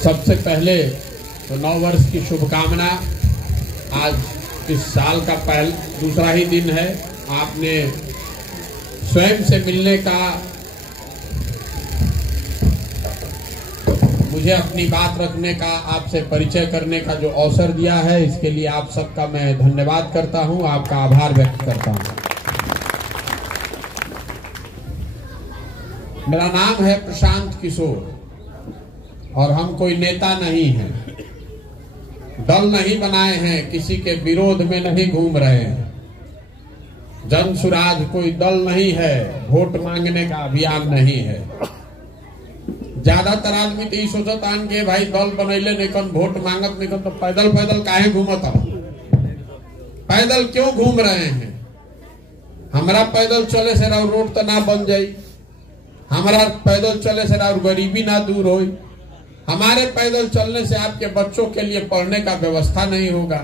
सबसे पहले तो नव वर्ष की शुभकामना। आज इस साल का दूसरा ही दिन है। आपने स्वयं से मिलने का, मुझे अपनी बात रखने का, आपसे परिचय करने का जो अवसर दिया है, इसके लिए आप सबका मैं धन्यवाद करता हूं, आपका आभार व्यक्त करता हूं। मेरा नाम है प्रशांत किशोर और हम कोई नेता नहीं हैं, दल नहीं बनाए हैं, किसी के विरोध में नहीं घूम रहे हैं। जन सुराज कोई दल नहीं है, वोट मांगने का अभियान नहीं है। ज्यादातर आदमी तो सोचत आन के भाई दल बनैले नहीं कन, वोट मांगत नहीं कन, तो पैदल पैदल काहे घूमत हो? पैदल क्यों घूम रहे हैं? हमारा पैदल चले से रोड तो ना बन जाई, हमारा पैदल चले से गरीबी ना दूर हो, हमारे पैदल चलने से आपके बच्चों के लिए पढ़ने का व्यवस्था नहीं होगा,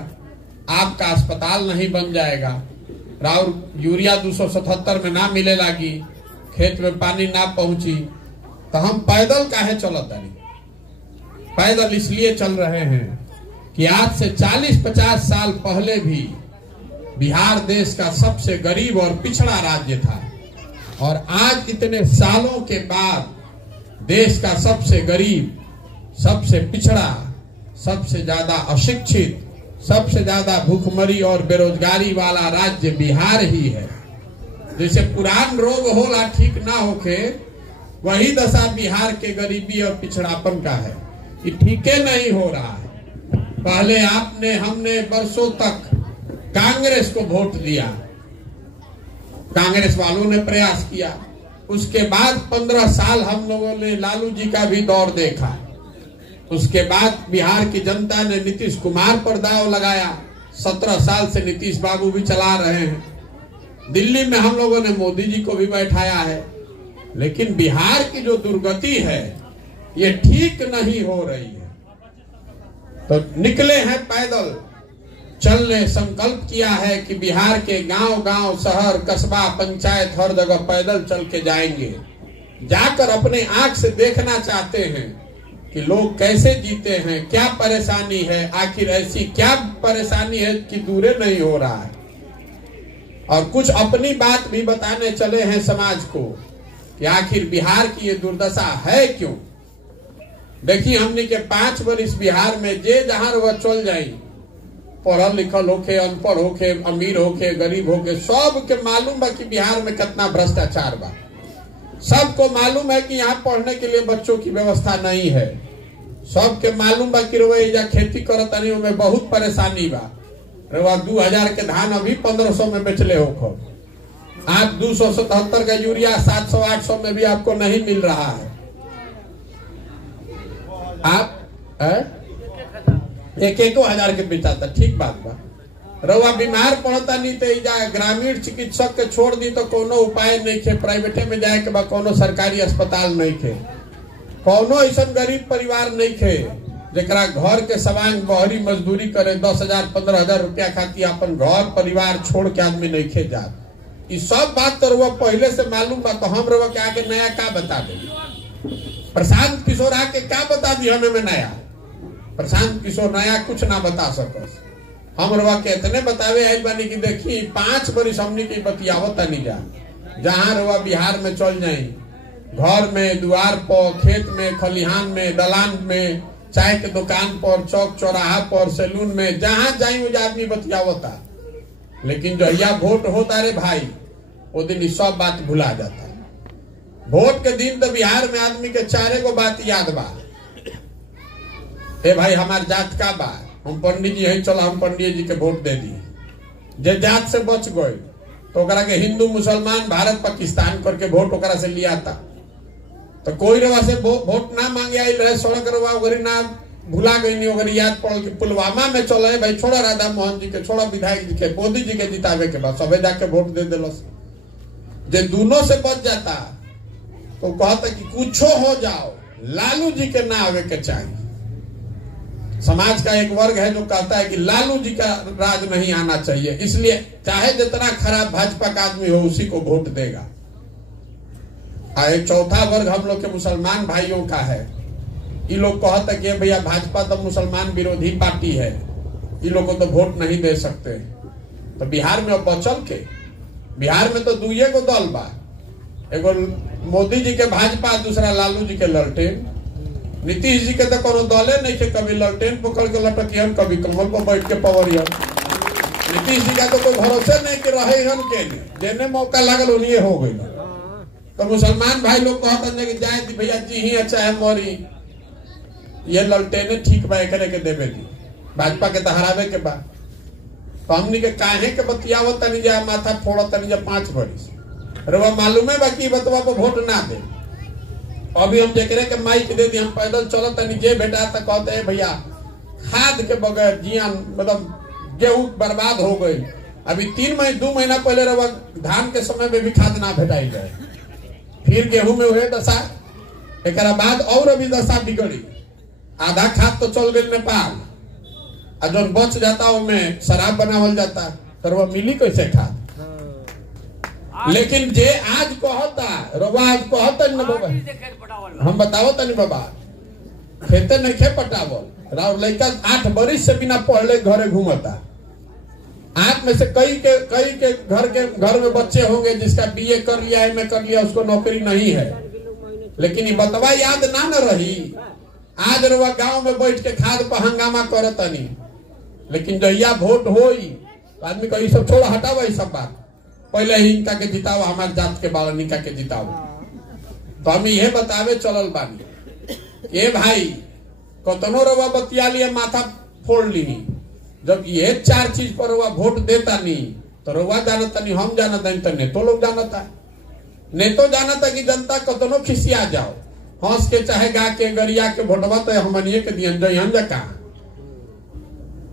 आपका अस्पताल नहीं बन जाएगा, राउर यूरिया 277 में ना मिले लागी, खेत में पानी ना पहुंची, तो हम पैदल काहे चलत नहीं? पैदल इसलिए चल रहे हैं कि आज से 40-50 साल पहले भी बिहार देश का सबसे गरीब और पिछड़ा राज्य था, और आज इतने सालों के बाद देश का सबसे गरीब, सबसे पिछड़ा, सबसे ज्यादा अशिक्षित, सबसे ज्यादा भूखमरी और बेरोजगारी वाला राज्य बिहार ही है। जैसे पुरान रोग होला ठीक ना होके, वही दशा बिहार के गरीबी और पिछड़ापन का है कि ठीके नहीं हो रहा है। पहले आपने, हमने वर्षों तक कांग्रेस को वोट दिया, कांग्रेस वालों ने प्रयास किया। उसके बाद 15 साल हम लोगों ने लालू जी का भी दौर देखा। उसके बाद बिहार की जनता ने नीतीश कुमार पर दांव लगाया। 17 साल से नीतीश बाबू भी चला रहे हैं। दिल्ली में हम लोगों ने मोदी जी को भी बैठाया है, लेकिन बिहार की जो दुर्गति है ये ठीक नहीं हो रही है। तो निकले हैं पैदल चलने, संकल्प किया है कि बिहार के गांव-गांव, शहर, कस्बा, पंचायत, हर जगह पैदल चल के जाएंगे। जाकर अपने आंख से देखना चाहते हैं कि लोग कैसे जीते हैं, क्या परेशानी है, आखिर ऐसी क्या परेशानी है कि दूरे नहीं हो रहा है। और कुछ अपनी बात भी बताने चले हैं समाज को कि आखिर बिहार की ये दुर्दशा है क्यों। देखिए, हमने के 5 वर्ष बिहार में जे जहां वह चल जाए, पढ़ल लिखल होके, अनपढ़ होके, अमीर होके, गरीब होके, सबके मालूम बा कि बिहार में कितना भ्रष्टाचार बा। सबको मालूम है कि यहाँ पढ़ने के लिए बच्चों की व्यवस्था नहीं है। सबके मालूम बा कि रवा खेती करत नहीं, उनमें बहुत परेशानी बा। रवा 2000 के धान अभी 1500 में बेचले हो, आज 277 का यूरिया 700-800 में भी आपको नहीं मिल रहा है। आप 1,000 के बेचाता, ठीक बात बा। रवा बीमार पड़ता नहीं तो ग्रामीण चिकित्सक के छोड़ दी तो कोनो उपाय नहीं थे, प्राइवेटे में जाए के बाद कोनो सरकारी अस्पताल नहीं थे। कोनो ऐसा गरीब परिवार नहीं थे जरा घर के सवांग बहरी मजदूरी करे 10,000-15,000 रुपया खाती अपन घर परिवार छोड़ के आदमी नहीं खे जात। ये सब बात तो रवा पहले से मालूम बा, तो हम रवा के आगे नया क्या बता दे? प्रशांत किशोर आके क्या बता दी हमें में नया? प्रशांत किशोर नया कुछ ना बता सकस। हम रवा के इतने बतावे आई बानी कि देखी 5 वर्ष हमने की बतियावत नहीं जा, जहां रवा बिहार में चल जाई, घर में, द्वार पर, खेत में, खलिहान में, दलान में, चाय के दुकान पर, चौक चौराहा पर, सैलून में, जहां जाई वो आदमी बतियावता। लेकिन जहिया वोट होता रे भाई, वो दिन सब बात भुला जाता। वोट के दिन तो बिहार में आदमी के 4 गो बात याद बा। ए भाई, हमार जात का बा, हम पंडित जी है, चलो हम पंडित जी के वोट दे दी। जे जात से बच गए तो ओकरा के हिंदू मुसलमान भारत पाकिस्तान करके वोट ओकरा से लिया था। तो कोई रवा से वोट ना मांगे आई रहे, सड़क रवा वगैरह ना भुला गई नहीं, वगैरह याद पड़ के पुलवामा में चले भाई, छोड़ा राधा मोहन जी के, छोड़ा विधायक जी के, मोदी जी के जितावे के बाद सबे जाके वोट दे दिलस। जे दोनों से बच जाता तो कहता कि कुछो हो जाओ, लालू जी के ना आवे के चाहिए। समाज का एक वर्ग है जो कहता है कि लालू जी का राज नहीं आना चाहिए, इसलिए चाहे जितना खराब भाजपा का आदमी हो उसी को वोट देगा। एक चौथा वर्ग हम लोग के मुसलमान भाइयों का है ये लोग कहता कि भैया भाजपा तो मुसलमान विरोधी पार्टी है, ये लोग को तो वोट नहीं दे सकते। तो बिहार में अब बचल के, बिहार में तो दुइये को दल बा, एगो मोदी जी के भाजपा, दूसरा लालू जी के ललटेन। नीतीश जी के तो कोनो दले नहीं के, कभी ललटेन पकड़ के लटकियन, कभी कमल पर बैठ के पवरियन। नीतीश जी का तो कोई भरोसे नहीं कि रहे हन के लिए, जेने मौका लागल उन्हीं हो गई। तो मुसलमान भाई लोग कहते कि जाए भैया जी ही अच्छा है मोरी, ये ललटेने ठीक बा, एकरे के देवे दी, भाजपा के तहरावे के बाद। तो हमनी के काहे के बतियावो तनी जा, माथा फोड़ो तनी जा 5 बरिस रवा मालूम है बाकी बतवा पर वोट ना दे। अभी हम जेकरे के माइक दे दी, हम पैदल चलो तनी जे बेटा तक कहते हैं भैया खाद के बगैर जियान मतलब गेहूं बर्बाद हो गई। अभी 2 महीना पहले रवा धान के समय में भी खाद ना भेटाई जाए, फिर गेहूं में हुए दशा, एक बाद और अभी दशा बिगड़ी। आधा खाद तो चल गई नेपाल, और जो बच जाता उनमें शराब बनावल जाता, तो वो मिली कैसे खाद। लेकिन जे आज कहता रवा, आज कहता न बाबा, हम बताओ तनी बाबा, खेते नहीं खे पटावल, राव लड़का 8 बरिस से बिना पढ़ले घरे घूमता। 8 में से कई के घर में बच्चे होंगे जिसका बीए कर लिया, एमए कर लिया, उसको नौकरी नहीं है। लेकिन ये बतवा याद ना न रही। आज रवा गांव में बैठ के खाद पर हंगामा करतनी, लेकिन जहिया वोट होई आदमी कही सब छोड़ हटावा, ये सब बात पहले ही इनका के जिताओ, हमारे जात के बाल निका के जिताओ। तो हम ये बतावे चलल बानी, ये भाई कतनो रवा बतिया लिए माथा फोड़ ली, जब ये 4 चीज पर रवा वोट देता नहीं तो रवा जानता नहीं, हम जानता नहीं, तो नेतो लोग जानता, नेतो जानता कि जनता कतनो खिसिया जाओ, हंस के चाहे गा के गरिया के वोटवा तो हमनिए के दियन जइहन जा कहा।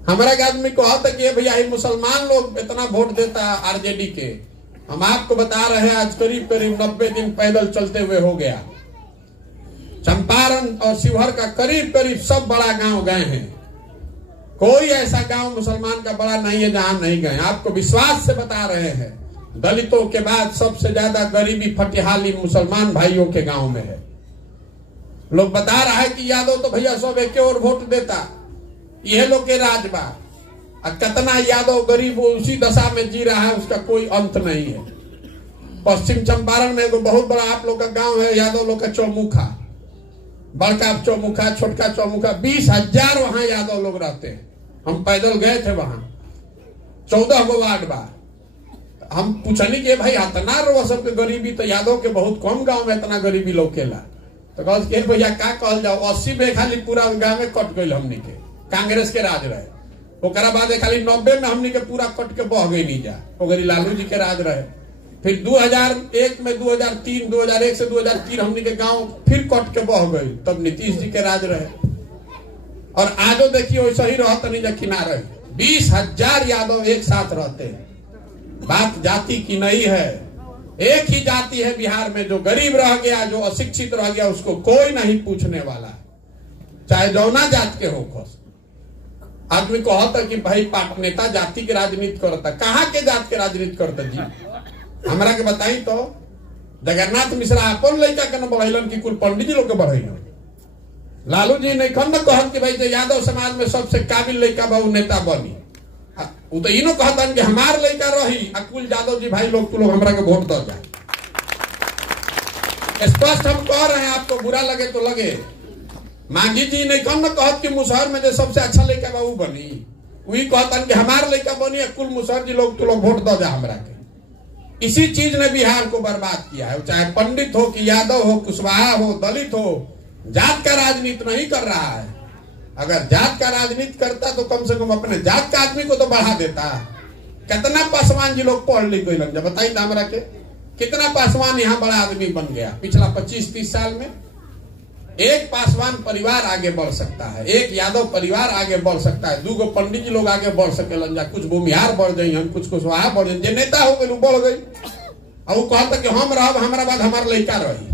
हमारा आदमी कहता कि भैया ये मुसलमान लोग इतना वोट देता आरजेडी के। हम आपको बता रहे हैं आज करीब 90 दिन पैदल चलते हुए हो गया। चंपारण और शिवहर का करीब सब बड़ा गांव गए हैं, कोई ऐसा गांव मुसलमान का बड़ा नहीं है जहां नहीं गए। आपको विश्वास से बता रहे हैं, दलितों के बाद सबसे ज्यादा गरीबी फटिहाली मुसलमान भाइयों के गांव में है। लोग बता रहा है कि यादव तो भैया सब एक और वोट देता, यह लोग के राज बा। कितना यादव गरीब उसी दशा में जी रहा है, उसका कोई अंत नहीं है। पश्चिम चंपारण में एक बहुत बड़ा आप लोग का गांव है, यादव लोग का चौमुखा, बड़का चौमुखा, छोटका चौमुखा, 20,000 वहां यादव लोग रहते हैं। हम पैदल गए थे वहां, 14 गो वार्ड बा। हम पूछनी कि भाई इतना रो सबके गरीबी, तो यादव के बहुत कम गांव में इतना गरीबी लौकेला। तो कह भैया का कहल जाओ, 80 में खाली पूरा गांव में कट गई, हमनी के कांग्रेस के राज रहे। ओकरा बाद खाली 90 में हमनी के पूरा कट के बह गई नहीं जा, ओकरी लालू जी के राज रहे। फिर 2001 में 2001 से 2003 हमनी के गांव फिर कट के बह गई, तब नीतीश जी के राज रहे। और आजो देखिए वैसा ही रहता नहीं जा किनारे, 20,000 यादव एक साथ रहते हैं। बात जाति की नहीं है, एक ही जाति है बिहार में, जो गरीब रह गया, जो अशिक्षित रह गया, उसको कोई नहीं पूछने वाला, चाहे जौना जात के हो। आदमी कहता कि भाई नेता जाति के राजनीति करता, कहाँ के जात के राजनीति करता जी? हमरा के बताई तो। जगन्नाथ मिश्रा अपन लड़का के न बढ़ेलन कि कुल पंडित जी लोग के बढ़ेलन। लालू जी नहीं खन कहत कि भाई जो यादव समाज में सबसे काबिल लड़का बा नेता बनी, वो तो इनो कहता कि हमार लड़का रही, कुल यादव जी भाई लोग, तू लोग हमरा के वोट दो जाए। स्पष्ट हम कह रहे हैं, आपको बुरा लगे तो लगे। मांझी जी नहीं कम न कहत कि मुसहर में जो सबसे अच्छा लड़का बा वो बनी, वही कहतन कि हमार लड़का बनी, कुल मुसहर जी लोग तू लोग वोट दो जा हमरा के। इसी चीज ने बिहार को बर्बाद किया है, चाहे पंडित हो कि यादव हो, कुशवाहा हो, दलित हो, जात का राजनीति नहीं कर रहा है। अगर जात का राजनीति करता तो कम से कम अपने जात का आदमी को तो बढ़ा देता। कितना पासवान जी लोग पढ़ लिख गए, जब बताइए हमरा के कितना पासवान यहाँ बड़ा आदमी बन गया पिछला 25-30 साल में। एक पासवान परिवार आगे बढ़ सकता है, एक यादव परिवार आगे बढ़ सकता है, 2 पंडित जी लोग आगे बढ़ सकेलन जा, कुछ भूमिहार बढ़ गई, कुछ कुशवाहा बढ़ गई, नेता हो गई बढ़ गई। और वो कहता कि हम रहब, हमारा बाद हमारा लड़का रही,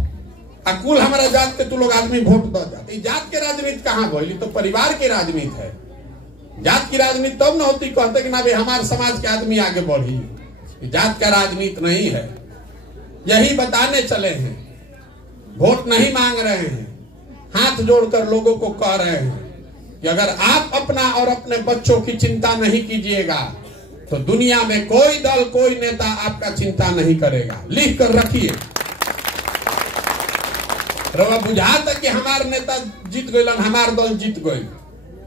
कुल हमारा जात के तू लोग आदमी वोट दो जाते। जात के राजनीति कहाँ बोली, तो परिवार की राजनीति है। जात की राजनीति तब न होती कहते कि ना भाई हमारे समाज के आदमी आगे बढ़ी। जात का राजनीति नहीं है, यही बताने चले हैं। वोट नहीं मांग रहे हैं, हाथ जोड़कर लोगों को कह रहे हैं कि अगर आप अपना और अपने बच्चों की चिंता नहीं कीजिएगा तो दुनिया में कोई दल, कोई नेता आपका चिंता नहीं करेगा। लिख कर रखिए। रवा बुझाता कि हमार नेता जीत गए, हमार दल जीत गए,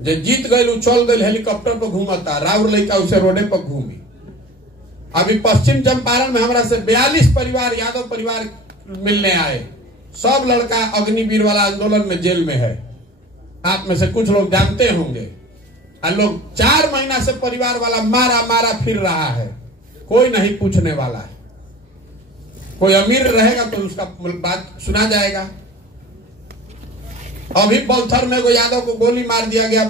जे जीत गए चल गए हेलीकॉप्टर पर घूमता, राउर लड़का उसे रोडे पर घूमी। अभी पश्चिम चंपारण में हमारा से 42 परिवार, यादव परिवार मिलने आए। सब लड़का अग्निवीर वाला आंदोलन में जेल में है। आप में से कुछ लोग जानते होंगे। और लोग 4 महीना से परिवार वाला मारा मारा फिर रहा है, कोई नहीं पूछने वाला है। कोई अमीर रहेगा तो उसका बात सुना जाएगा। अभी बलथर में कोई यादव को गोली मार दिया गया,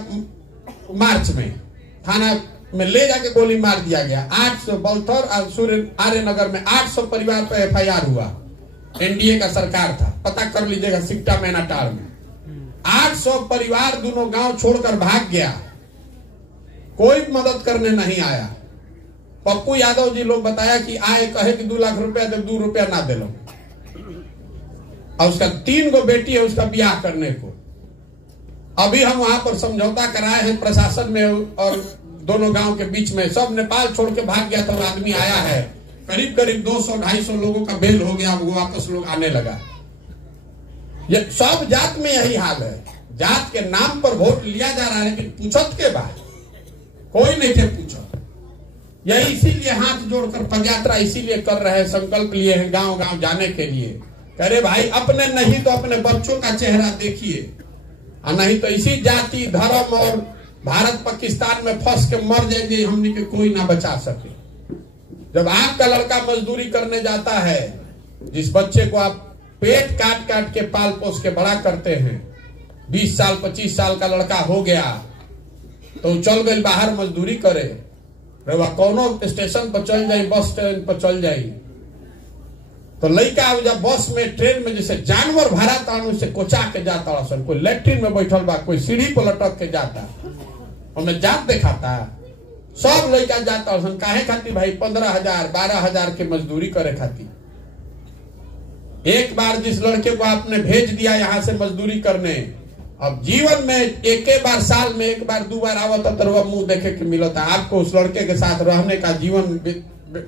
मार्च में थाना में ले जाके गोली मार दिया गया। 800 बलथर और सूर्य आर्यनगर में 800 परिवार पर FIR हुआ। NDA का सरकार था, पता कर लीजिएगा, सिक्टा मैनाटार में 800 परिवार दोनों गांव छोड़कर भाग गया। कोई मदद करने नहीं आया। पप्पू यादव जी लोग बताया कि आए, कहे कि 2 लाख रुपया दे, 2 रुपया ना दे लो। और उसका 3 गो बेटी है उसका ब्याह करने को। अभी हम वहां पर समझौता कराए हैं प्रशासन में और दोनों गांव के बीच में। सब नेपाल छोड़ के भाग गया तो आदमी आया है, करीब करीब 200-250 लोगों का बेल हो गया, वो वापस लोग आने लगा। ये सब जात में यही हाल है। जात के नाम पर वोट लिया जा रहा है, लेकिन पूछत के बाद कोई नहीं थे पूछत। यही इसीलिए हाथ जोड़कर पदयात्रा इसीलिए कर रहे हैं, संकल्प लिए हैं गांव गांव जाने के लिए। अरे भाई, अपने नहीं तो अपने बच्चों का चेहरा देखिए, और नहीं तो इसी जाति धर्म और भारत पाकिस्तान में फंस के मर जाएंगे, हमने के कोई ना बचा सके। जब आपका लड़का मजदूरी करने जाता है, जिस बच्चे को आप पेट काट काट के पाल पोस के बड़ा करते हैं, 20 साल 25 साल का लड़का हो गया तो चल गई बाहर मजदूरी करे, रवा कोनो स्टेशन पर चल जाई, बस स्टैंड पर चल जाई, तो लड़का जब बस में ट्रेन में जैसे जानवर भरा तानु से कोचा के जाता, कोई लेट्रिन में बैठल बा, कोई सीढ़ी पर लटक के जाता, उन्हें जात दिखाता। सब लड़का जाता काहे खाती भाई? 15,000 12,000 के मजदूरी करे खाती। एक बार जिस लड़के को आपने भेज दिया यहां से मजदूरी करने, अब जीवन में एक बार, साल में 1 बार 2 बार आवत तो मुंह देखे के मिलता। आपको उस लड़के के साथ रहने का, जीवन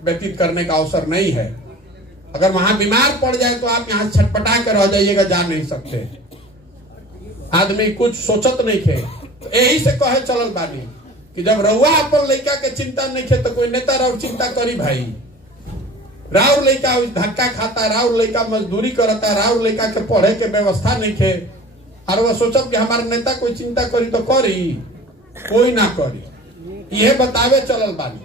व्यतीत करने का अवसर नहीं है। अगर वहां बीमार पड़ जाए तो आप यहाँ छटपटा कर रह जाइएगा, जा नहीं सकते। आदमी कुछ सोचत नहीं थे, तो यही से कहे चलल बानी कि जब रउआ अपन लड़का के चिंता नहीं थे तो कोई नेता राउर चिंता करी भाई। राउर लड़का धक्का खाता, राउर लड़का मजदूरी करता, राउर लड़का के पढ़े के व्यवस्था नहीं थे, और वह सोचब कि हमारे नेता कोई चिंता करी तो करी, कोई ना करी। यह बतावे चलल बानी।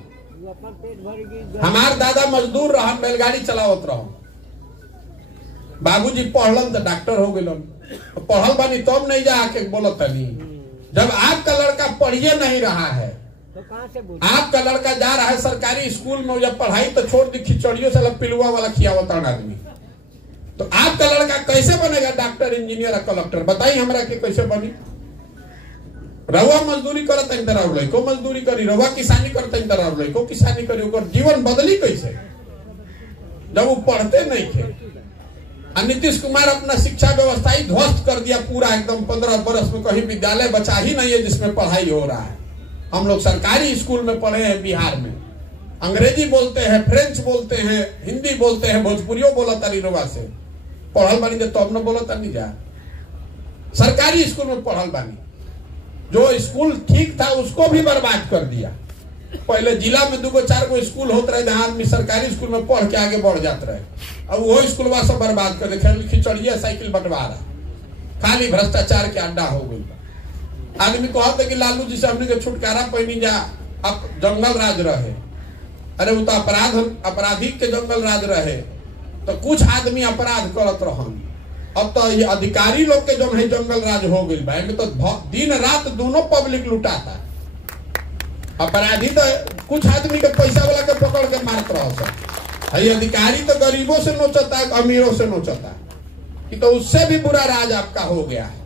हमार दादा मजदूर रहन, बैलगाड़ी चलावत रहो। बाबूजी पढ़लन तो डॉक्टर हो गए, पढ़ल बानी तब नहीं जा आके बोलत तनी। जब आपका लड़का पढ़िए नहीं रहा है, तो कहां से आपका लड़का जा रहा है सरकारी स्कूल में, जब पढ़ाई तो छोड़ दी, खिचड़ियों से पिलुआ वाला खियावता आदमी, तो आपका लड़का कैसे बनेगा डॉक्टर, इंजीनियर और कलेक्टर? बताइए हमरा के कैसे बनी? रउआ मजदूरी करता है तरह लड़को मजदूरी करी, रउआ किसानी करता है तरह लड़को किसानी करी, ओकर जीवन बदली कैसे जब वो पढ़ते नहीं थे? नीतीश कुमार अपना शिक्षा व्यवस्था ही ध्वस्त कर दिया पूरा एकदम। 15 बरस में कहीं विद्यालय बचा ही नहीं है जिसमें पढ़ाई हो रहा है। हम लोग सरकारी स्कूल में पढ़े हैं बिहार में, अंग्रेजी बोलते हैं, फ्रेंच बोलते हैं, हिंदी बोलते हैं, भोजपुरियों बोला तारी रवा से पढ़ल बानी, तो अब न बोला तानी जा सरकारी स्कूल में पढ़ल बानी। जो स्कूल ठीक था उसको भी बर्बाद कर दिया। पहले जिला में 2-4 गो स्कूल होते रहे, जहां आदमी सरकारी स्कूल में पढ़ के आगे बढ़ जाते रहे। अब वो स्कूल सब बर्बाद कर दे, खिचड़िया साइकिल बंटवारा, खाली भ्रष्टाचार के अड्डा हो गई। आदमी कहते कि लालू जी से हमने के छुटकारा पैनी जा, अब जंगल राज रहे। अरे वो तो अपराधिक के जंगल राज रहे, तो कुछ आदमी अपराध करत रहन। अब तो ये अधिकारी लोग के जो है जंगल राज हो गई भाई में, तो दिन रात दोनों पब्लिक लुटाता। अपराधी तो कुछ आदमी के पैसा वाला के पकड़ के मारत रहो सब, अधिकारी तो गरीबों से नोचता है, अमीरों से नोचता है, कि तो उससे भी बुरा राज आपका हो गया है।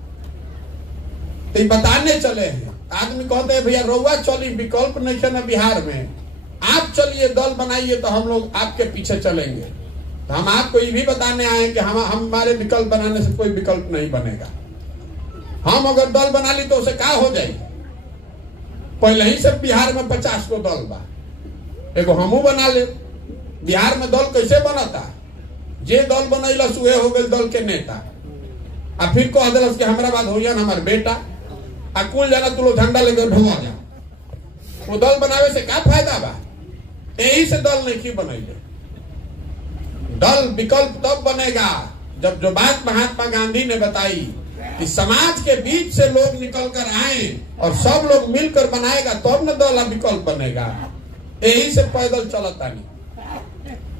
तो बताने चले हैं, आदमी कहते हैं भैया रउआ चली, विकल्प नहीं है ना बिहार में, आप चलिए दल बनाइए तो हम लोग आपके पीछे चलेंगे। तो हम आपको ये भी बताने आए कि हमारे विकल्प बनाने से कोई विकल्प नहीं बनेगा। हम अगर दल बना ली तो उसे का हो जाए? पहले ही से बिहार में 50 को दल बा, एगो हमू बना ले। बिहार में दल कैसे बनता? जे दल बनैलस उहे हो गए दल के नेता, आ फिर कह दिलस कि हमारा बात होइया हमार बेटा, आ कुल जाना तू लोग झंडा लेकर ढोआ जा। वो दल बनावे से क्या फायदा बा? यही से दल नहीं क्यों बनैले। दल विकल्प तब बनेगा जब जो बात महात्मा गांधी ने बताई कि समाज के बीच से लोग निकल कर आए और सब लोग मिलकर बनाएगा तब न दल विकल्प बनेगा। यही से पैदल चलता नहीं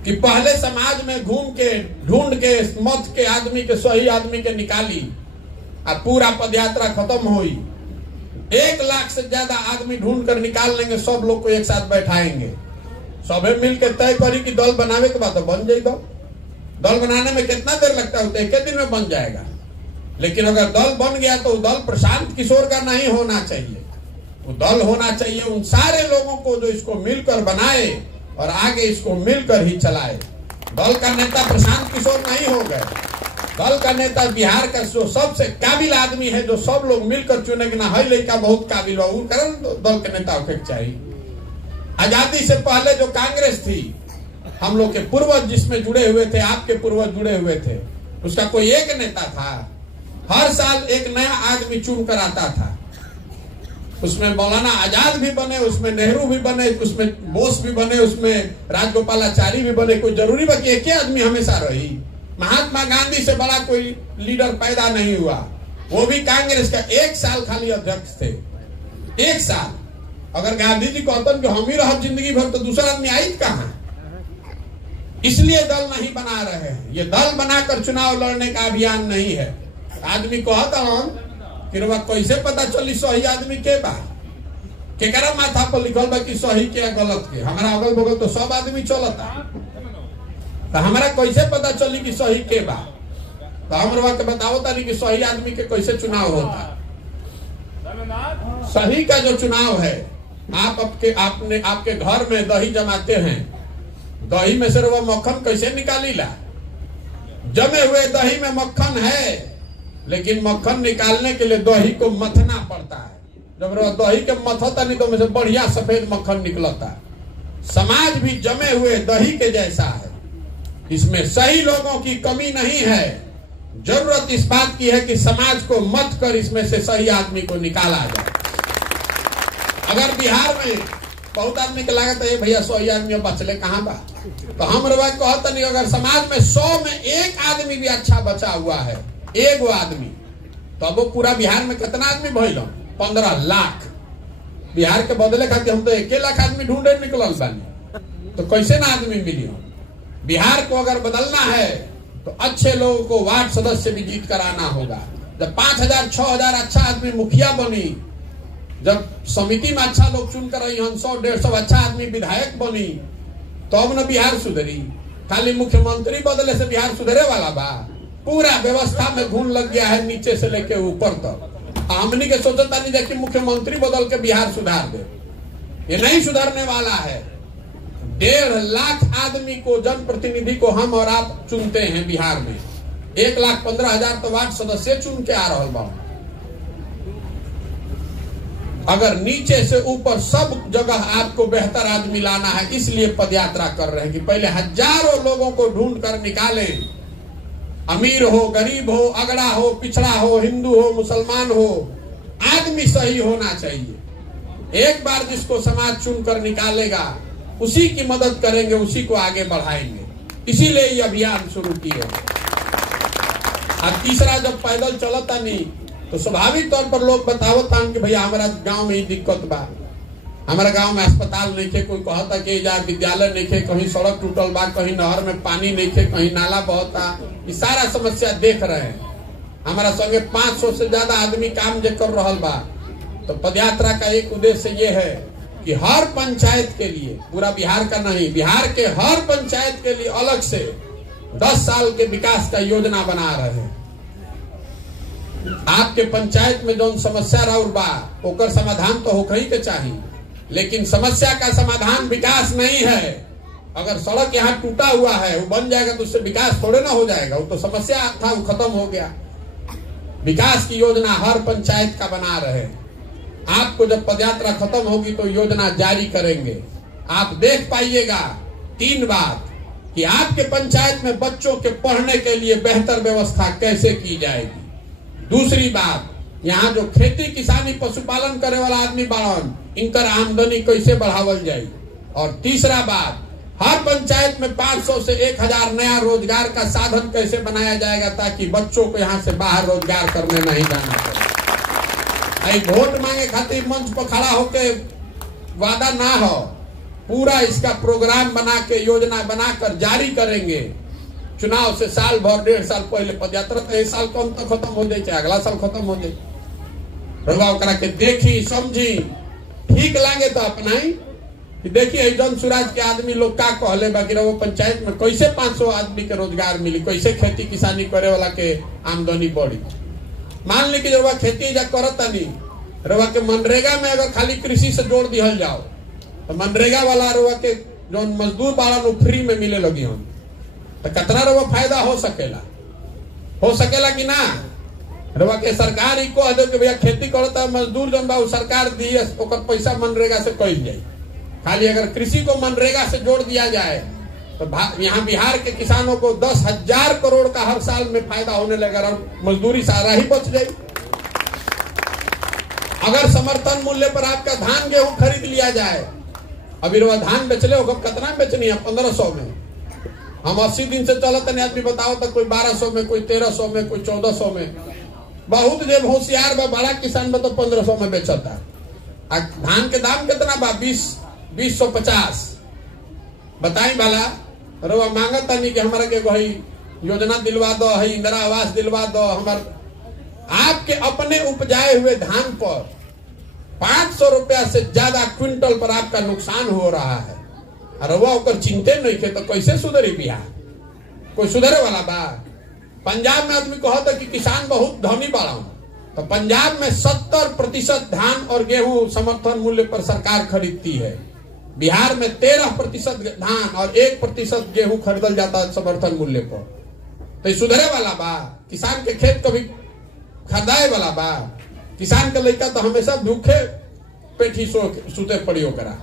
कि पहले समाज में घूम के ढूंढ के मत के आदमी के सही आदमी के निकाली, और पूरा पदयात्रा खत्म हुई। 1 लाख से ज्यादा आदमी ढूंढ कर निकाल लेंगे, सब लोग को एक साथ बैठाएंगे, सबे मिलकर तय करी कि दल बनावे के बाद तो बन जाएगा। दल बनाने में कितना देर लगता है? एक दिन में बन जाएगा। लेकिन अगर दल बन गया तो दल प्रशांत किशोर का नहीं होना चाहिए, वो दल होना चाहिए उन सारे लोगों को जो इसको मिलकर बनाए और आगे इसको मिलकर ही चलाए। दल का नेता प्रशांत किशोर नहीं हो गए। दल का नेता बिहार का जो सबसे काबिल आदमी है, जो सब लोग मिलकर चुने कि ना है लड़का बहुत काबिल हो, कारण दल के नेता होके चाहिए। आजादी से पहले जो कांग्रेस थी, हम लोग के पूर्वज जिसमें जुड़े हुए थे, आपके पूर्वज जुड़े हुए थे, उसका कोई एक नेता था। हर साल एक नया आदमी चुन कर आता था। उसमें मौलाना आजाद भी बने, उसमें नेहरू भी बने, उसमें बोस भी बने, उसमें राजगोपालाचारी भी बने। कोई जरूरी बा कि एक ही आदमी हमेशा रही? महात्मा गांधी से बड़ा कोई लीडर पैदा नहीं हुआ, वो भी कांग्रेस का 1 साल खाली अध्यक्ष थे। 1 साल। अगर गांधी जी कहते कि हम ही रह जिंदगी भर तो दूसरा आदमी आई कहां? इसलिए दल नहीं बना रहे हैं। ये दल बनाकर चुनाव लड़ने का अभियान नहीं है। आदमी कहता हम कि कैसे पता चली सही आदमी के बा? केकरा माथा पर लिखल बा कि सही के गलत के? हमारा अगल बगल तो सब आदमी चलता, तो हमारा कैसे पता चली कि सही के बा? तो हम के बताओ तानी कि सही आदमी के कैसे चुनाव होता। सही का जो चुनाव है, आपके घर में दही जमाते हैं, दही में से वो मक्खन कैसे निकालीला? जमे हुए दही में मक्खन है, लेकिन मक्खन निकालने के लिए दही को मथना पड़ता है। जब दही के मथता नहीं तो में से बढ़िया सफेद मक्खन निकलता है। समाज भी जमे हुए दही के जैसा है, इसमें सही लोगों की कमी नहीं है। जरूरत इस बात की है कि समाज को मत कर इसमें से सही आदमी को निकाला जाए। अगर बिहार में बहुत आदमी के लागत है भैया 100 आदमी बचले कहाँ बा, तो हम कहते नहीं, अगर समाज में 100 में 1 आदमी भी अच्छा बचा हुआ है, एगो आदमी, तो अब वो पूरा बिहार में कितना आदमी भइल? 15 लाख। बिहार के बदले खातिर हम तो 1 लाख आदमी ढूंढे निकलल बानी, तो कैसे ना आदमी मिली? बिहार को अगर बदलना है तो अच्छे लोगों को वार्ड सदस्य भी जीत कराना होगा। जब 5000 6000 अच्छा आदमी मुखिया बनी, जब समिति में अच्छा लोग चुन कर 100-150 अच्छा आदमी विधायक बनी, तो अब न बिहार सुधरी। खाली मुख्यमंत्री बदले से बिहार सुधरे वाला बा? पूरा व्यवस्था में घून लग गया है नीचे से लेके ऊपर तक। हमनी के सोचता नहीं जाए कि मुख्यमंत्री बदल के बिहार सुधार दे, ये नहीं सुधरने वाला है। 1.5 लाख आदमी को, जनप्रतिनिधि को हम और आप चुनते हैं बिहार में। 1,15,000 तो वार्ड सदस्य चुन के आ रहा बा। अगर नीचे से ऊपर सब जगह आपको बेहतर आदमी लाना है, इसलिए पदयात्रा कर रहे हैं कि पहले हजारों लोगों को ढूंढ कर निकालें। अमीर हो, गरीब हो, अगड़ा हो, पिछड़ा हो, हिंदू हो, मुसलमान हो, आदमी सही होना चाहिए। एक बार जिसको समाज चुन कर निकालेगा, उसी की मदद करेंगे, उसी को आगे बढ़ाएंगे। इसीलिए ये अभियान शुरू किए। और तीसरा, जब पैदल चलता नहीं तो स्वाभाविक तौर पर लोग बतावत कि भैया हमारा गांव में ही दिक्कत बा, हमारा गांव में अस्पताल नहीं थे, कोई कहता कि जा विद्यालय नहीं थे, कहीं सड़क टूटल बा, कहीं नहर में पानी नहीं थे, कहीं नाला बहता। ये सारा समस्या देख रहे हैं। हमारा संगे 500 से ज्यादा आदमी काम जे कर रहा बा। तो पदयात्रा का एक उद्देश्य ये है कि हर पंचायत के लिए, पूरा बिहार का नहीं, बिहार के हर पंचायत के लिए अलग से 10 साल के विकास का योजना बना रहे हैं। आपके पंचायत में जो समस्या रहा बा, ओकर समाधान तो होकर ही के चाहिए, लेकिन समस्या का समाधान विकास नहीं है। अगर सड़क यहाँ टूटा हुआ है, वो बन जाएगा तो उससे विकास थोड़े ना हो जाएगा। वो तो समस्या था, वो खत्म हो गया। विकास की योजना हर पंचायत का बना रहे। आपको जब पदयात्रा खत्म होगी तो योजना जारी करेंगे। आप देख पाइएगा 3 बात कि आपके पंचायत में बच्चों के पढ़ने के लिए बेहतर व्यवस्था कैसे की जाएगी। दूसरी बात, यहाँ जो खेती किसानी पशुपालन करे वाला आदमी बाड़न, इनकर आमदनी कैसे बढ़ावल जाए। और तीसरा बात, हर पंचायत में 500 से 1000 नया रोजगार का साधन कैसे बनाया जाएगा ताकि बच्चों को यहाँ से बाहर रोजगार करने नहीं जाना पड़े। वोट मांगे खातिर मंच पर खड़ा होके वादा ना हो, पूरा इसका प्रोग्राम बना के योजना बनाकर जारी करेंगे। चुनाव से साल भर 1.5 साल पहले पदयात्रा तो इस साल कम तो खत्म हो जाए, चाहे अगला साल खत्म हो जाए। प्रभाव करा के देखी समझी, ठीक लागे तो अपनाई। देखिए जन सुराज के आदमी लोग का कहले बाकी वो पंचायत में कैसे 500 आदमी के रोजगार मिली, कैसे खेती किसानी करे वाला के आमदनी बढ़ी। मान ली कि रवा खेती जा करता नहीं, रवा के मनरेगा में अगर खाली कृषि से जोड़ दिया जाओ तो मनरेगा वाला रवा के जो मजदूर बाड़ा फ्री में मिले लगी हम, तो कितना रवा फायदा हो सकेला कि ना। रवा के सरकार ही कह दे कि भैया खेती करता मजदूर जन बा सरकार दी ओकर पैसा मनरेगा से कइल जाए। खाली अगर कृषि को मनरेगा से जोड़ दिया जाए तो यहाँ बिहार के किसानों को 10,000 करोड़ का हर साल में फायदा होने लगेगा और मजदूरी सारा ही बच जाए। अगर समर्थन मूल्य पर आपका धान गेहूं खरीद लिया जाए, अभी वो धान बेचले हो कितना बेचनी है 1500 में, हम 80 दिन से चलते नहीं आदमी बताओ तो कोई 1200 में, कोई 1300 में, कोई 1400 में। बहुत जब होशियार बा बड़ा किसान में तो 1500 में बेचता। धान के दाम कितना बा 2050 बताई वाला रवा मांगत नहीं कि हमारा के वही योजना दिलवा दो, है इंदिरा आवास दिलवा दो। हमार आपके अपने उपजाए हुए धान पर 500 रुपया से ज्यादा क्विंटल पर आपका नुकसान हो रहा है। रवा ओकर चिंते नहीं के तो कैसे सुधरी बिहार, कोई सुधरे वाला बा। पंजाब में आदमी कहता कि किसान बहुत धनी बाड़ा, तो पंजाब में 70% धान और गेहूं समर्थन मूल्य पर सरकार खरीदती है। बिहार में 13% धान और 1% गेहूं खरीदल जाता है समर्थन मूल्य पर। तो सुधरे वाला बा, किसान के खेत कभी खरीदाए वाला बा। किसान के लड़का तो हमेशा भूखे पेटी सुते पड़ी करा।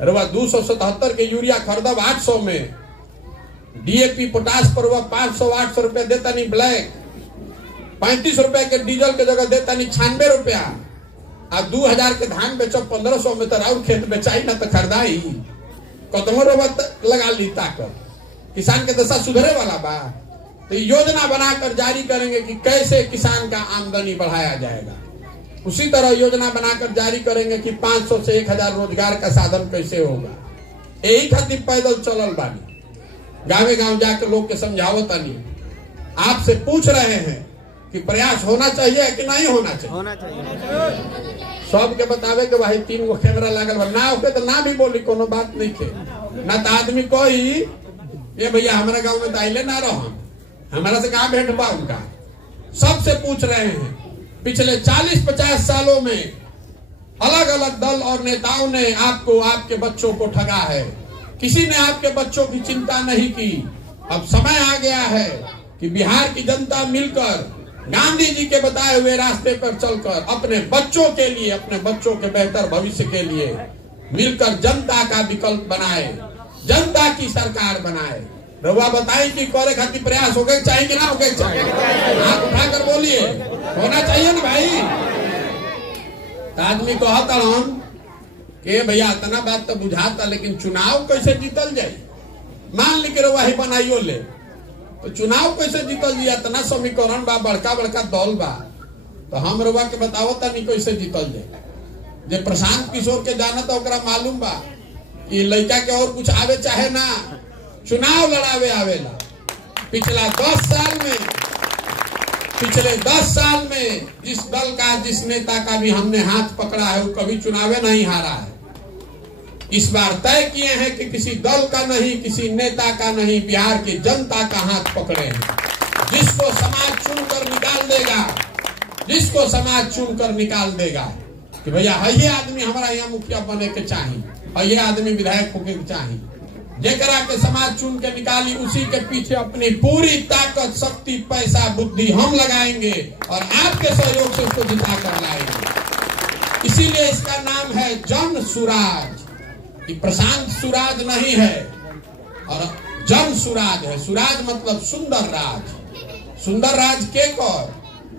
रवा 277 के यूरिया खरीदब 800 में, डीएपी पोटास पर 500-800 रुपया देता नहीं ब्लैक, 35 रुपया के डीजल के जगह देता नहीं 96 रुपया। अब 2000 के धान बेचो 1500 में तो और खेत बेचाई ना तो खरीदाई कदमों लगा ली ताकत। किसान के दशा सुधरे वाला बा। तो योजना बनाकर जारी करेंगे कि कैसे किसान का आमदनी बढ़ाया जाएगा। उसी तरह योजना बनाकर जारी करेंगे कि 500 से 1000 रोजगार का साधन कैसे होगा। यही खातिर पैदल चलल बानी, गाँव गाँव जाकर लोग के समझावत नहीं। आपसे पूछ रहे हैं कि प्रयास होना चाहिए कि नहीं होना चाहिए। होना चाहिए। सबके बतावे के भाई 3 गो कैमरा लागल बा, ना होके तो ना भी बोली, कोनो बात नहीं थे। ना तो आदमी कोई ये भैया हमारे गांव में दाइले ना रहो, हमारा से कहाँ भेंट बा उनका। सबसे पूछ रहे हैं, पिछले 40-50 सालों में अलग अलग दल और नेताओं ने आपको, आपके बच्चों को ठगा है। किसी ने आपके बच्चों की चिंता नहीं की। अब समय आ गया है कि बिहार की जनता मिलकर गांधी जी के बताए हुए रास्ते पर चलकर अपने बच्चों के लिए, अपने बच्चों के बेहतर भविष्य के लिए मिलकर जनता का विकल्प बनाए, जनता की सरकार बनाए। रउआ बताई कि करे खातिर प्रयास हो गए चाहिए कि ना हो गए चाहिए? हाथ उठाकर बोलिए, होना चाहिए ना भाई। तो आदमी कहता हम कि भैया इतना बात तो बुझाता, लेकिन चुनाव कैसे जीतल जाये। मान ली कि रउआ ही बनाइयो ले, तो चुनाव कैसे जीतल जी? इतना समीकरण बा, बड़का बड़का दल बा, तो हम रउआ के बतावता नहीं कैसे जीतल जाए। जे प्रशांत किशोर के जाना तो ओकरा मालूम बा कि लड़का के और कुछ आवे चाहे ना, चुनाव लड़ावे आवेला। पिछले 10 साल में जिस दल का, जिस नेता का भी हमने हाथ पकड़ा है वो कभी चुनावे नहीं हारा है। इस बार तय किए हैं कि किसी दल का नहीं, किसी नेता का नहीं, बिहार की जनता का हाथ पकड़े हैं। जिसको समाज चुनकर निकाल देगा, जिसको समाज चुनकर निकाल देगा कि भैया ये आदमी हमारा यहाँ मुखिया बने के चाहिए और ये आदमी विधायक होके चाहिए, जेकरा के समाज चुन के निकाली, उसी के पीछे अपनी पूरी ताकत, शक्ति, पैसा, बुद्धि हम लगाएंगे और आपके सहयोग से उसको जिता कर लाएंगे। इसीलिए इसका नाम है जन सुराज। ये प्रशांत सुराज नहीं है और जन सुराज है। सुराज मतलब सुंदर राज। सुंदर राज के कौर?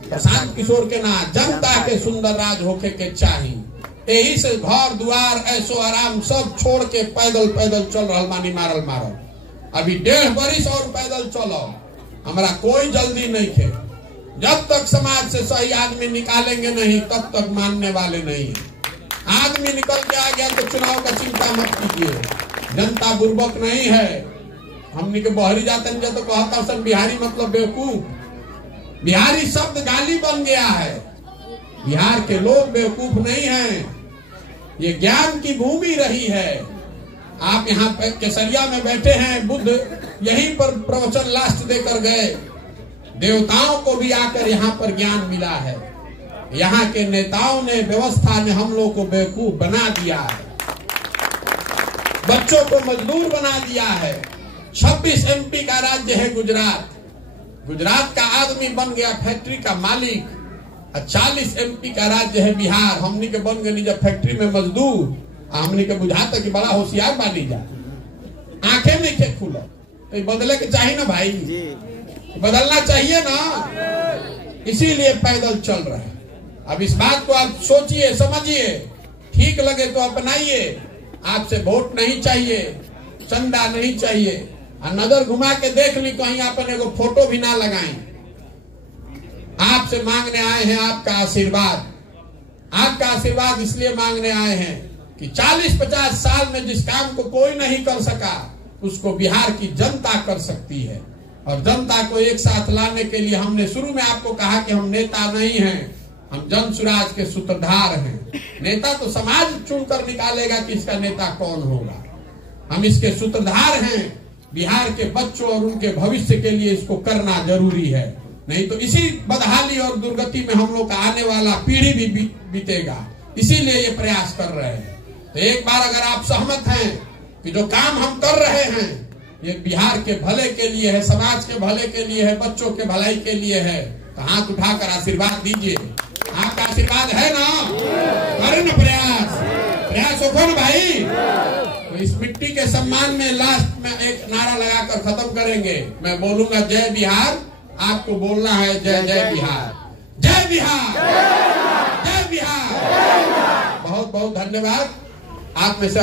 प्रशांत किशोर के ना, जनता के सुंदर राज होके के चाहिए। यही से घर दुआर ऐसो आराम सब छोड़ के पैदल पैदल चल रहा मानी मारल मारल। अभी 1.5 बरिस और पैदल चलो, हमारा कोई जल्दी नहीं थे। जब तक समाज से सही आदमी निकालेंगे नहीं तब तक मानने वाले नहीं है। आदमी निकल के आ गया तो चुनाव का चिंता मत कीजिए। जनता बुर्बक नहीं है। हमने के बहरी जाते हैं तो कहता सन बिहारी मतलब बेवकूफ। बिहारी शब्द गाली बन गया है। बिहार के लोग बेवकूफ नहीं हैं। ये ज्ञान की भूमि रही है। आप यहाँ पे केसरिया में बैठे हैं, बुद्ध यहीं पर प्रवचन लास्ट देकर गए। देवताओं को भी आकर यहाँ पर ज्ञान मिला है। यहाँ के नेताओं ने, व्यवस्था ने हम लोग को बेवकूफ बना दिया है, बच्चों को मजदूर बना दिया है। 26 MP का राज्य है गुजरात। गुजरात का आदमी बन गया फैक्ट्री का मालिक। 40 MP का राज्य है बिहार। हमनी के बन गई जब फैक्ट्री में मजदूर। हमनी के बुझाता कि बड़ा होशियार बानी जा, आंखें नहीं खे खुला। तो बदले के चाहिए ना भाई, बदलना चाहिए ना। इसीलिए पैदल चल रहे हैं। अब इस बात को आप सोचिए, समझिए, ठीक लगे तो अपनाइए। आपसे वोट नहीं चाहिए, चंदा नहीं चाहिए। नजर घुमा के देख ली कहीं अपन एगो फोटो भी ना लगाएं। आपसे मांगने आए हैं आपका आशीर्वाद। आपका आशीर्वाद इसलिए मांगने आए हैं कि 40-50 साल में जिस काम को कोई नहीं कर सका उसको बिहार की जनता कर सकती है। और जनता को एक साथ लाने के लिए हमने शुरू में आपको कहा कि हम नेता नहीं हैं, हम जन सुराज के सूत्रधार हैं। नेता तो समाज चुनकर निकालेगा कि इसका नेता कौन होगा। हम इसके सूत्रधार हैं। बिहार के बच्चों और उनके भविष्य के लिए इसको करना जरूरी है। नहीं तो इसी बदहाली और दुर्गति में हम लोग का आने वाला पीढ़ी भी बीतेगा। इसीलिए ये प्रयास कर रहे हैं। तो एक बार अगर आप सहमत हैं कि जो काम हम कर रहे हैं ये बिहार के भले के लिए है, समाज के भले के लिए है, बच्चों के भलाई के लिए है, तो हाथ उठाकर आशीर्वाद दीजिए। आपका आशीर्वाद है ना? करें ना प्रयास होगा ना भाई। तो इस मिट्टी के सम्मान में लास्ट में एक नारा लगाकर खत्म करेंगे। मैं बोलूंगा जय बिहार, आपको बोलना है जय जय बिहार। जय बिहार, जय बिहार। बहुत बहुत धन्यवाद। आप में से